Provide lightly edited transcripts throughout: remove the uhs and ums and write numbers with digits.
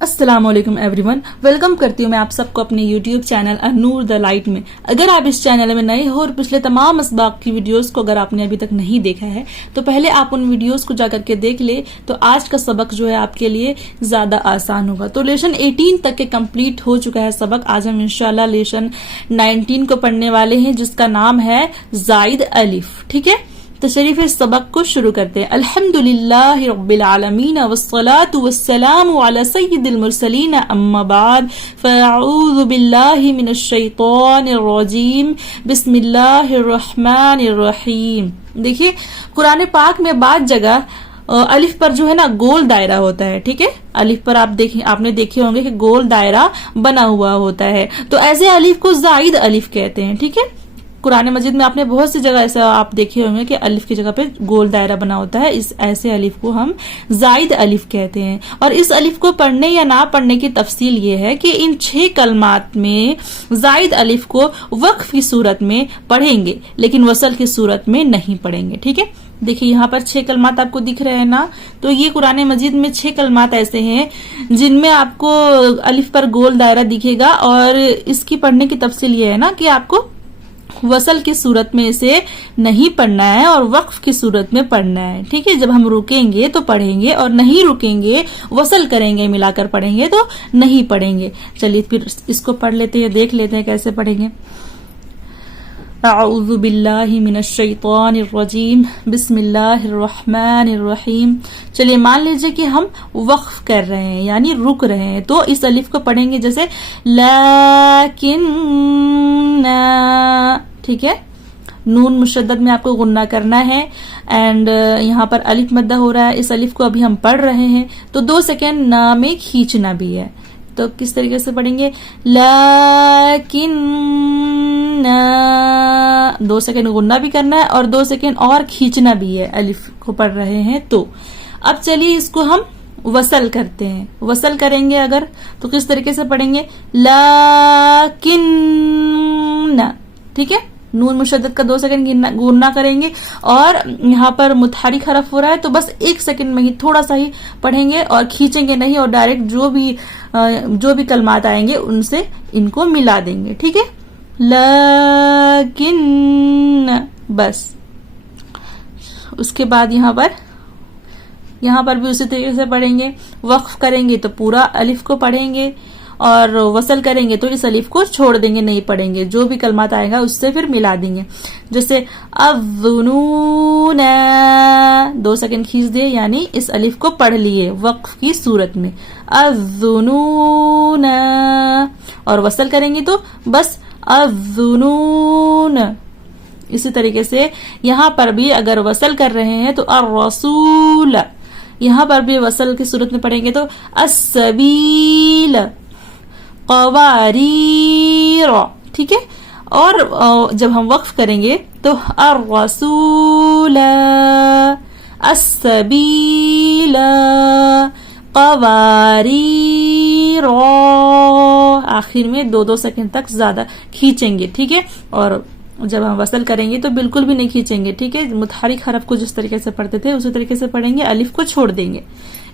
السلام علیکم every one, welcome کرتی ہوں میں آپ سب کو اپنے یوٹیوب چینل النور دا لائٹ میں۔ اگر آپ اس چینل میں نئے ہو اور پچھلے تمام اسباق کی ویڈیوز کو اگر آپ نے ابھی تک نہیں دیکھا ہے تو پہلے آپ ان ویڈیوز کو جا کر کے دیکھ لے تو آج کا سبق جو ہے آپ کے لیے زیادہ آسان ہوگا۔ تو لیسن 18 تک کے کمپلیٹ ہو چکا ہے سبق، آج ہم انشاءاللہ لیسن 19 کو پڑھنے والے ہیں جس کا نام ہے زائد الف، ٹھیک ہے؟ تو چلیے پھر سبق کو شروع کرتے ہیں۔ الحمدللہ رب العالمین والصلاة والسلام علی سید المرسلین، اما بعد فاعوذ باللہ من الشیطان الرجیم، بسم اللہ الرحمن الرحیم۔ دیکھیے قرآن پاک میں بعض جگہ الف پر جو ہے نا گول دائرہ ہوتا ہے، ٹھیک ہے؟ الف پر آپ نے دیکھے ہوں گے کہ گول دائرہ بنا ہوا ہوتا ہے، تو ایسے الف کو زائد الف کہتے ہیں، ٹھیک ہے؟ قرآن مجید میں آپ نے بہت سی جگہ ایسا آپ دیکھے ہوں گے کہ الف کی جگہ پہ گول دائرہ بنا ہوتا ہے، اس ایسے الف کو ہم زائد الف کہتے ہیں۔ اور اس الف کو پڑھنے یا نہ پڑھنے کی تفصیل یہ ہے کہ ان 6 کلمات میں زائد الف کو وقف کی صورت میں پڑھیں گے لیکن وصل کی صورت میں نہیں پڑھیں گے، ٹھیک ہے؟ دیکھیے یہاں پر 6 کلمات آپ کو دکھ رہے ہیں نا، تو یہ قرآن مجید میں 6 کلمات ایسے ہیں جن میں آپ کو الف پر گول دائرہ دکھے گا، اور اس کی پڑھنے کی تفصیل یہ ہے نا کہ آپ کو وصل کی صورت میں اسے نہیں پڑھنا ہے اور وقف کی صورت میں پڑھنا ہے، ٹھیک ہے؟ جب ہم رکیں گے تو پڑھیں گے اور نہیں رکیں گے وصل کریں گے، ملا کر پڑھیں گے تو نہیں پڑھیں گے۔ چلیے پھر اس کو پڑھ لیتے ہیں، دیکھ لیتے ہیں کیسے پڑھیں گے۔ اعوذ باللہ من الشیطان الرجیم، بسم اللہ الرحمن الرحیم۔ چلیے مان لیجئے کہ ہم وقف کر رہے ہیں یعنی رک رہے ہیں، تو اس الف کو پڑھیں گے جیسے لیکن، ٹھیک ہے؟ نون مشدد میں آپ کو غنہ کرنا ہے، اینڈ یہاں پر الف مدہ ہو رہا ہے، اس الف کو ابھی ہم پڑھ رہے ہیں تو 2 سیکنڈ نا میں کھینچنا بھی ہے۔ تو کس طریقے سے پڑھیں گے؟ لیکن 2 سیکنڈ غنہ بھی کرنا ہے اور 2 سیکنڈ اور کھینچنا بھی ہے، الف کو پڑھ رہے ہیں تو۔ اب چلیے اس کو ہم وصل کرتے ہیں، وصل کریں گے اگر تو کس طریقے سے پڑھیں گے؟ لیکن، ٹھیک ہے؟ نون مشدد کا 2 سیکنڈ گننا کریں گے، اور یہاں پر متحرک حرف ہو رہا ہے تو بس 1 سیکنڈ میں ہی تھوڑا سا ہی پڑھیں گے اور کھینچیں گے نہیں، اور ڈائریکٹ جو بھی کلمات آئیں گے ان سے ان کو ملا دیں گے، ٹھیک ہے؟ لیکن، بس اس کے بعد یہاں پر بھی اسی طریقے سے پڑھیں گے۔ وقف کریں گے تو پورا الف کو پڑھیں گے، اور وصل کریں گے تو اس الف کو چھوڑ دیں گے، نہیں پڑھیں گے، جو بھی کلمات آئے گا اس سے پھر ملا دیں گے۔ جیسے الظنون، 2 سیکنڈ کھینچ دیے یعنی اس الف کو پڑھ لیے وقف کی صورت میں، الظنون، اور وصل کریں گے تو بس الظنون۔ اسی طریقے سے یہاں پر بھی اگر وصل کر رہے ہیں تو الرسول، یہاں پر بھی وصل کی صورت میں پڑھیں گے تو السبیل، قواریر، ٹھیک ہے؟ اور جب ہم وقف کریں گے تو الرسول، السبیل، قواریر، آخر میں 2 سیکنڈ تک زیادہ کھینچیں گے، ٹھیک ہے؟ اور جب ہم وصل کریں گے تو بالکل بھی نہیں کھینچیں گے، ٹھیک ہے؟ متحرک حرف کو جس طریقے سے پڑھتے تھے اسی طریقے سے پڑھیں گے، الف کو چھوڑ دیں گے۔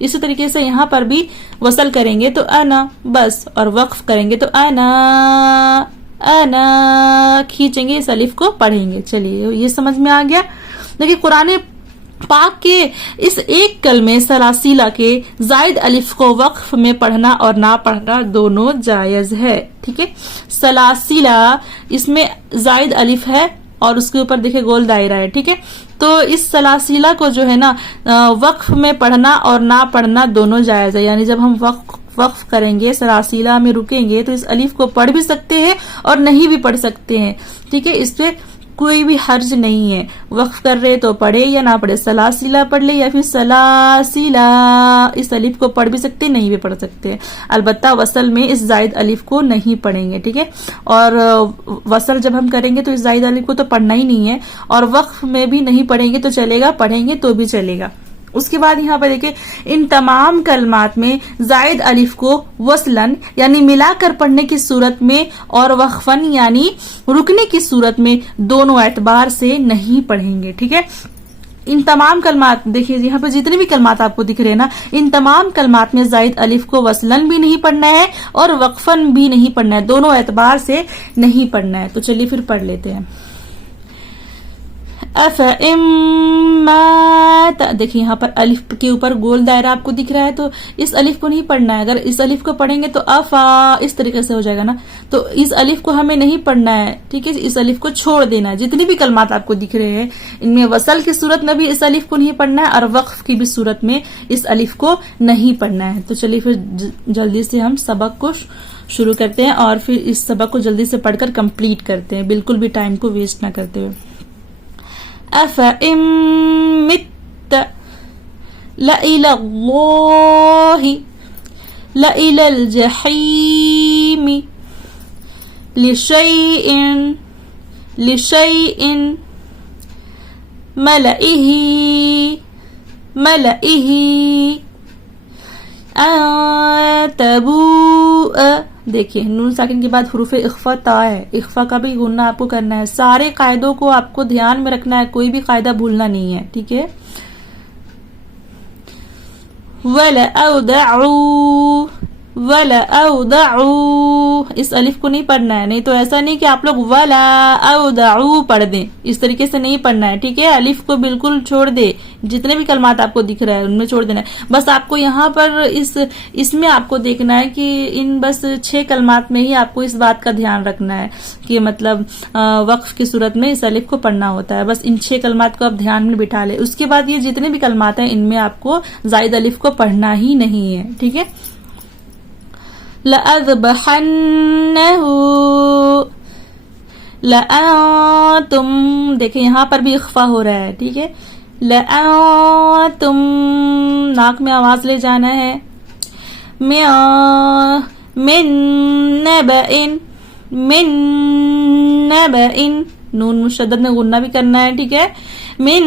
اسی طریقے سے یہاں پر بھی وصل کریں گے تو انا بس، اور وقف کریں گے تو انا کھینچیں گے، اس الف کو پڑھیں گے۔ چلیے یہ سمجھ میں آ گیا؟ دیکھیے قرآن پاک کے اس ایک کلمے سلاسیلہ کے زائد الف کو وقف میں پڑھنا اور نہ پڑھنا دونوں جائز ہے، ٹھیک ہے؟ سلاسیلہ اس میں زائد الف ہے اور اس کے اوپر دیکھیں گول دائرہ ہے، ٹھیک ہے؟ تو اس سلاسیلہ کو جو ہے نا وقف میں پڑھنا اور نہ پڑھنا دونوں جائز ہے، یعنی جب ہم وقف کریں گے سلاسیلہ میں رکیں گے تو اس الف کو پڑھ بھی سکتے ہیں اور نہیں بھی پڑھ سکتے ہیں، ٹھیک ہے؟ اس پہ کوئی بھی حرج نہیں ہے، وقف کر رہے تو پڑھے یا نہ پڑھے، سلاسیلہ پڑھ لے یا پھر سلاسیلہ، اس الف کو پڑھ بھی سکتے نہیں بھی پڑھ سکتے، البتہ وصل میں اس زائد الف کو نہیں پڑھیں گے، ٹھیک ہے؟ اور وصل جب ہم کریں گے تو اس زائد الف کو تو پڑھنا ہی نہیں ہے، اور وقف میں بھی نہیں پڑھیں گے تو چلے گا، پڑھیں گے تو بھی چلے گا۔ اس کے بعد یہاں پر دیکھیں ان تمام کلمات میں زائد الف کو وصلاً یعنی ملا کر پڑھنے کی صورت میں اور وقفاً یعنی رکنے کی صورت میں دونوں اعتبار سے نہیں پڑھیں گے، ٹھیک ہے؟ ان تمام کلمات دیکھیے یہاں پہ جتنے بھی کلمات آپ کو دکھ رہے ہیں نا، ان تمام کلمات میں زائد الف کو وصلن بھی نہیں پڑھنا ہے اور وقفن بھی نہیں پڑھنا ہے، دونوں اعتبار سے نہیں پڑھنا ہے. تو چلیے پھر پڑھ لیتے ہیں. دیکھیے یہاں پر الف کے اوپر گول دائرہ آپ کو دکھ رہا ہے، تو اس الف کو نہیں پڑھنا ہے. اگر اس الف کو پڑھیں گے تو اس طریقے سے ہو جائے گا نا، تو اس الف کو ہمیں نہیں پڑھنا ہے. ٹھیک ہے، اس الف کو چھوڑ دینا ہے. جتنی بھی کلمات آپ کو دکھ رہے ہیں ان میں وصل کی صورت میں بھی اس الف کو نہیں پڑھنا ہے اور وقف کی بھی صورت میں اس الف کو نہیں پڑھنا ہے. تو چلیے پھر جلدی سے ہم سبق کو شروع کرتے ہیں اور پھر اس سبق کو جلدی سے پڑھ کر کمپلیٹ کرتے ہیں، بالکل بھی ٹائم کو ویسٹ نہ کرتے ہوئے. أَفَإِن مِتَّ لَإِلَى اللَّهِ لَإِلَى الْجَحِيمِ لِشَيْءٍ مَلَئِهِ أَن تَبُوءَ. دیکھیے نون ساکن کے بعد حروف اخفا تا ہے، اخفا کا بھی غنہ آپ کو کرنا ہے. سارے قاعدوں کو آپ کو دھیان میں رکھنا ہے، کوئی بھی قاعدہ بھولنا نہیں ہے. ٹھیک ہے. وَلَأَوْدَعُوا اس الف کو نہیں پڑھنا ہے، نہیں تو ایسا نہیں کہ آپ لوگ وَلَأَوْدَعُوا پڑھ دیں، اس طریقے سے نہیں پڑھنا ہے. ٹھیک ہے، الف کو بالکل چھوڑ دے، جتنے بھی کلمات آپ کو دکھ رہا ہے ان میں چھوڑ دینا ہے. بس آپ کو یہاں پر اس میں آپ کو دیکھنا ہے کہ ان بس 6 کلمات میں ہی آپ کو اس بات کا دھیان رکھنا ہے کہ مطلب وقف کی صورت میں اس الف کو پڑھنا ہوتا ہے. بس ان 6 کلمات کو آپ دھیان میں بٹھا لیں. اس کے بعد یہ جتنے بھی کلمات ہیں ان میں آپ کو زائد الف کو پڑھنا ہی نہیں ہے. ٹھیک ہے. لَأَذْبَحَنَّهُ لَأَنْتُمْ دیکھیں یہاں پر بھی اخفا ہو رہا ہے. ٹھیک ہے. لَأَنْتُمْ ناک میں آواز لے جانا ہے. مِن نَبَإٍ نون مشدد میں غنہ بھی کرنا ہے. ٹھیک ہے. مِن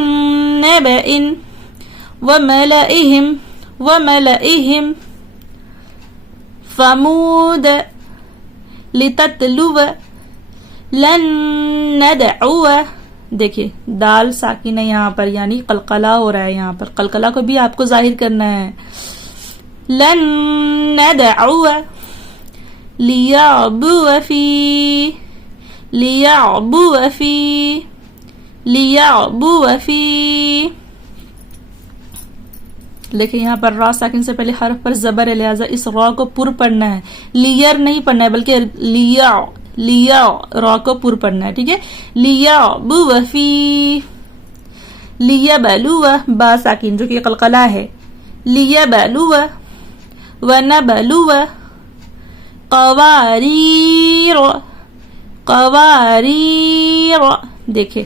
نَبَإٍ وَمَلَئِهِمْ فَمُودَ لِتَتْلُوَ لَن نَدْعُوَ. دیکھیے دال ساکن ہے یہاں پر، یعنی قلقلہ ہو رہا ہے. یہاں پر قلقلہ کو بھی آپ کو ظاہر کرنا ہے. لَن نَدْعُوَ لِيَعْبُوَ فِي. دیکھیں یہاں پر را ساکن سے پہلے حرف پر زبر ہے، لہذا اس را کو پر پڑھنا ہے، لیئر نہیں پڑھنا ہے بلکہ لیا را کو پر پڑھنا ہے. ٹھیک ہے. لیبلو با ساکن جو کہ قلقلہ ہے. لیبلو ونبلو قواریر. دیکھیں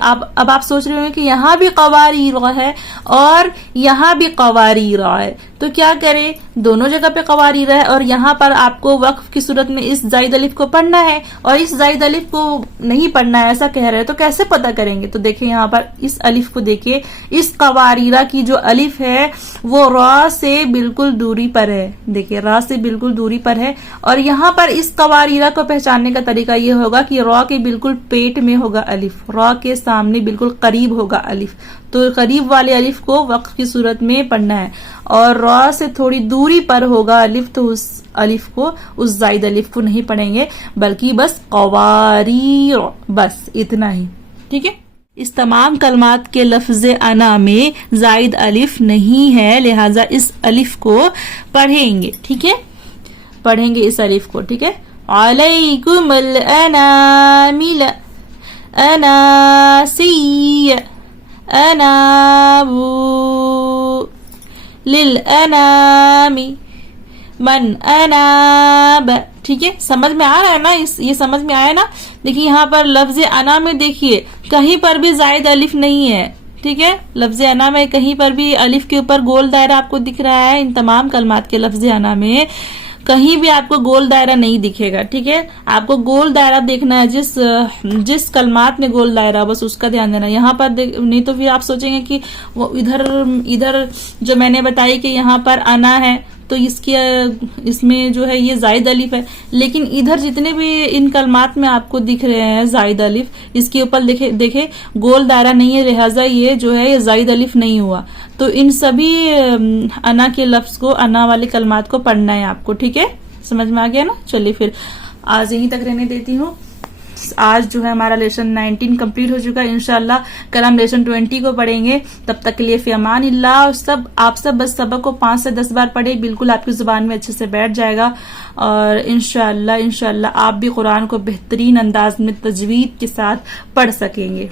اب آپ سوچ رہے ہوں کہ یہاں بھی قواریر ہے اور یہاں بھی قواریر ہے، تو کیا کریں؟ دونوں جگہ پہ قواریر ہے اور یہاں پر آپ کو وقف کی صورت میں اس زائد الف کو پڑھنا ہے اور اس زائد الف کو نہیں پڑھنا ہے، ایسا کہہ رہے ہیں. تو کیسے پتہ کریں گے؟ تو دیکھیں یہاں پر اس الف کو دیکھیے، اس قواریرہ کی جو الف ہے وہ را سے بالکل دوری پر ہے. دیکھیے را سے بالکل دوری پر ہے اور یہاں پر اس قواریرہ کو پہچاننے کا طریقہ یہ ہوگا کہ را کے بالکل پیٹ میں ہوگا الف، را کے سامنے بالکل قریب ہوگا الف. تو قریب والے الف کو وقف کی صورت میں پڑھنا ہے اور را سے تھوڑی دوری پر ہوگا الف، تو اس الف کو، اس زائد الف کو نہیں پڑھیں گے بلکہ بس قواریر، بس اتنا ہی. ٹھیک ہے. اس تمام کلمات کے لفظ انا میں زائد الف نہیں ہے، لہذا اس الف کو پڑھیں گے. ٹھیک ہے، پڑھیں گے اس الف کو. ٹھیک ہے. علیکم الانامل اناسی انابو للانام من اناب. ٹھیک ہے، سمجھ میں آ رہا ہے نا؟ یہ سمجھ میں آیا نا؟ دیکھیے یہاں پر لفظ انا میں دیکھیے کہیں پر بھی زائد الف نہیں ہے. ٹھیک ہے، لفظ انا میں کہیں پر بھی الف کے اوپر گول دائرہ آپ کو دکھ رہا ہے. ان تمام کلمات کے لفظ انا میں کہیں بھی آپ کو گول دائرہ نہیں دکھے گا. ٹھیک ہے، آپ کو گول دائرہ دیکھنا ہے، جس کلمات میں گول دائرہ بس اس کا دھیان دینا. یہاں پر نہیں تو پھر آپ سوچیں گے کہ وہ ادھر جو میں نے بتائی کہ یہاں پر انا ہے تو اس میں جو ہے یہ زائد الف ہے، لیکن ادھر جتنے بھی ان کلمات میں آپ کو دکھ رہے ہیں زائد الف، اس کے اوپر دیکھیں گول دائرہ نہیں ہے، لہٰذا یہ جو ہے یہ زائد الف نہیں ہوا. تو ان سبھی انا کے لفظ کو، انا والے کلمات کو پڑھنا ہے آپ کو. ٹھیک ہے، سمجھ میں آ گیا نا؟ چلیے پھر آج یہیں تک رہنے دیتی ہوں. آج جو ہے ہمارا لیسن 19 کمپلیٹ ہو چکا ہے. انشاءاللہ کل ہم لیسن 20 کو پڑھیں گے. تب تک کے لیے فی امان اللہ. آپ سب بس سبق کو 5 سے 10 بار پڑھیں، بالکل آپ کی زبان میں اچھے سے بیٹھ جائے گا، اور انشاءاللہ آپ بھی قرآن کو بہترین انداز میں تجوید کے ساتھ پڑھ سکیں گے.